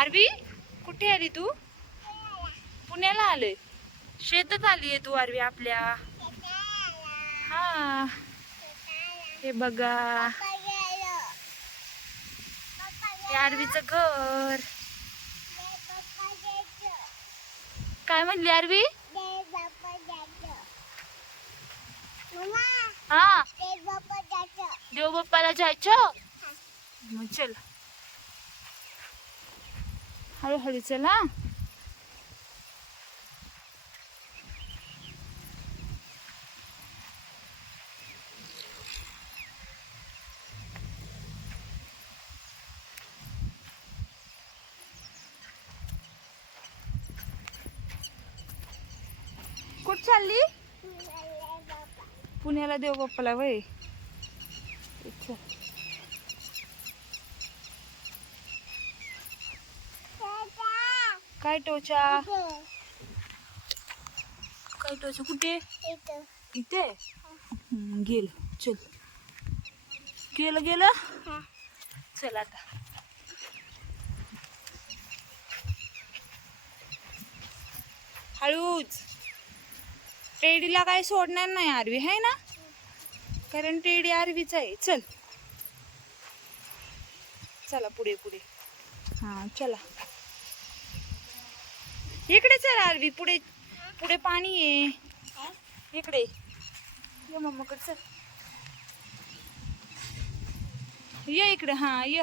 RV कुठे आली तू? पुण्याला आले. शेतात आली आहे तू आरवी आपल्या? हा हे बघा, हे आरवीचं घर. काय म्हणली आरवी? हा देव बाप्पाला जायचं. मग चल हळूहळू चला. कुठं चालली? पुण्याला देव बाप्पाला वय. काय टोचा? काय टोचा कुठे? इथे. गेलं चल. गेलं गेलं. चल आता हळूच. टेडीला काय सोडणार नाही आरवी आहे ना, कारण टेडी आरवीच आहे. चल चला पुढे पुढे. हा चला इकडे चल आरवी. पुढे पुढे पाणी आहे इकडे. ये मम्माकडे चल. ये इकडे. हा ये.